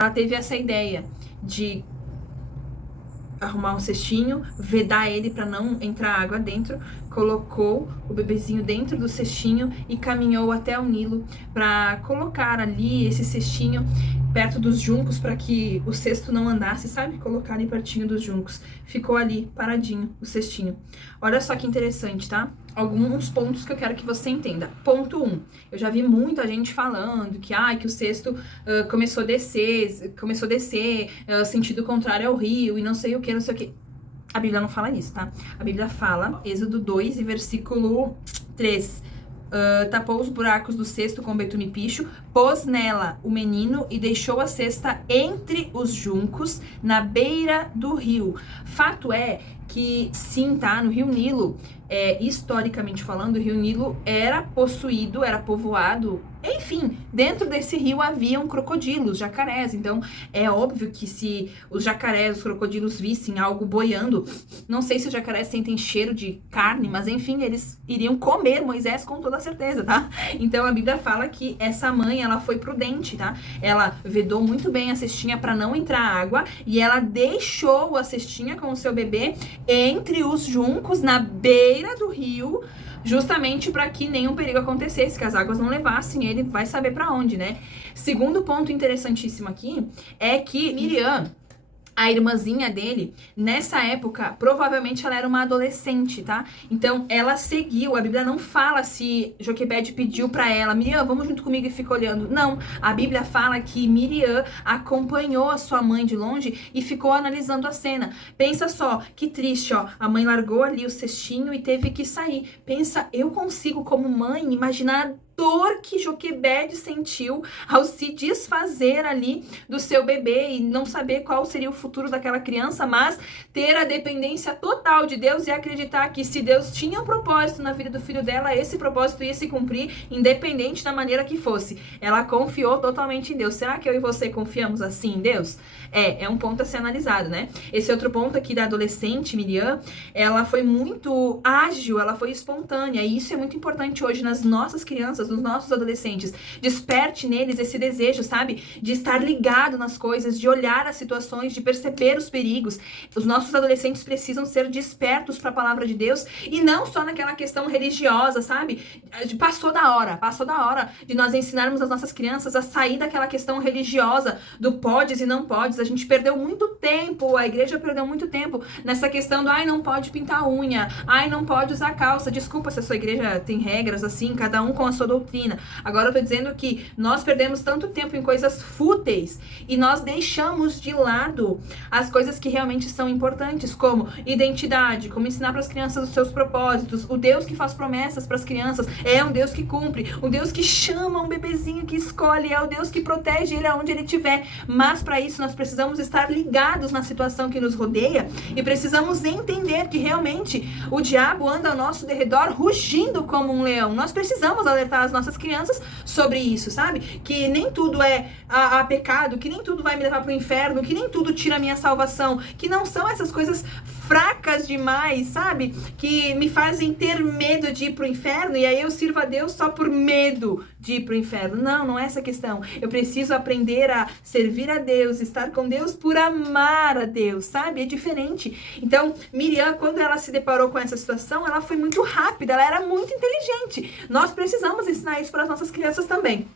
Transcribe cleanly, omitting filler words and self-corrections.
ela teve essa ideia de arrumar um cestinho, vedar ele para não entrar água dentro, colocou o bebezinho dentro do cestinho e caminhou até o Nilo para colocar ali esse cestinho perto dos juncos para que o cesto não andasse, sabe? Colocar ali pertinho dos juncos. Ficou ali paradinho o cestinho. Olha só que interessante, tá? Alguns pontos que eu quero que você entenda. Ponto 1. Eu já vi muita gente falando que o cesto começou a descer, sentido contrário ao rio e não sei o que. A Bíblia não fala isso, tá? A Bíblia fala, Êxodo 2 e versículo 3. Tapou os buracos do cesto com betume e picho, pôs nela o menino e deixou a cesta entre os juncos, na beira do rio. Fato é que, sim, tá? No Rio Nilo, historicamente falando, o Rio Nilo era possuído, era povoado, enfim, dentro desse rio haviam crocodilos, jacarés. Então, é óbvio que se os jacarés, os crocodilos vissem algo boiando, não sei se os jacarés sentem cheiro de carne, mas enfim, eles iriam comer Moisés com toda certeza, tá? Então, a Bíblia fala que essa mãe, ela foi prudente, tá? Ela vedou muito bem a cestinha para não entrar água e ela deixou a cestinha com o seu bebê entre os juncos, na beira do rio, justamente para que nenhum perigo acontecesse, que as águas não levassem ele, vai saber para onde, né? Segundo ponto interessantíssimo aqui é que Miriam, a irmãzinha dele, nessa época, provavelmente ela era uma adolescente, tá? Então, ela seguiu, a Bíblia não fala se Joquebede pediu pra ela, Miriam, vamos junto comigo e fica olhando. Não, a Bíblia fala que Miriam acompanhou a sua mãe de longe e ficou analisando a cena. Pensa só, que triste, ó, a mãe largou ali o cestinho e teve que sair. Pensa, eu consigo como mãe imaginar dor que Joquebede sentiu ao se desfazer ali do seu bebê e não saber qual seria o futuro daquela criança, mas ter a dependência total de Deus e acreditar que se Deus tinha um propósito na vida do filho dela, esse propósito ia se cumprir, independente da maneira que fosse. Ela confiou totalmente em Deus. Será que eu e você confiamos assim em Deus? É um ponto a ser analisado, né? Esse outro ponto aqui da adolescente, Miriam, ela foi muito ágil, ela foi espontânea, e isso é muito importante hoje nas nossas crianças, nos nossos adolescentes. Desperte neles esse desejo, sabe? De estar ligado nas coisas, de olhar as situações, de perceber os perigos. Os nossos adolescentes precisam ser despertos para a palavra de Deus e não só naquela questão religiosa, sabe? Passou da hora de nós ensinarmos as nossas crianças a sair daquela questão religiosa do podes e não podes. A gente perdeu muito tempo, a igreja perdeu muito tempo nessa questão do não pode pintar unha, não pode usar calça. Desculpa se a sua igreja tem regras assim, cada um com a sua doutrina. Agora eu tô dizendo que nós perdemos tanto tempo em coisas fúteis e nós deixamos de lado as coisas que realmente são importantes, como identidade, como ensinar para as crianças os seus propósitos. O Deus que faz promessas para as crianças é um Deus que cumpre, um Deus que chama um bebezinho, que escolhe, é o Deus que protege ele aonde ele estiver. Mas para isso nós precisamos estar ligados na situação que nos rodeia e precisamos entender que realmente o diabo anda ao nosso derredor rugindo como um leão. Nós precisamos alertar as nossas crianças sobre isso, sabe? Que nem tudo é a pecado, que nem tudo vai me levar para o inferno, que nem tudo tira a minha salvação, que não são essas coisas fracas demais, sabe? Que me fazem ter medo de ir pro inferno e aí eu sirvo a Deus só por medo de ir pro inferno. Não é essa questão. Eu preciso aprender a servir a Deus, estar com Deus por amar a Deus, sabe? É diferente. Então, Miriam, quando ela se deparou com essa situação, ela foi muito rápida, ela era muito inteligente. Nós precisamos ensinar isso para as nossas crianças também.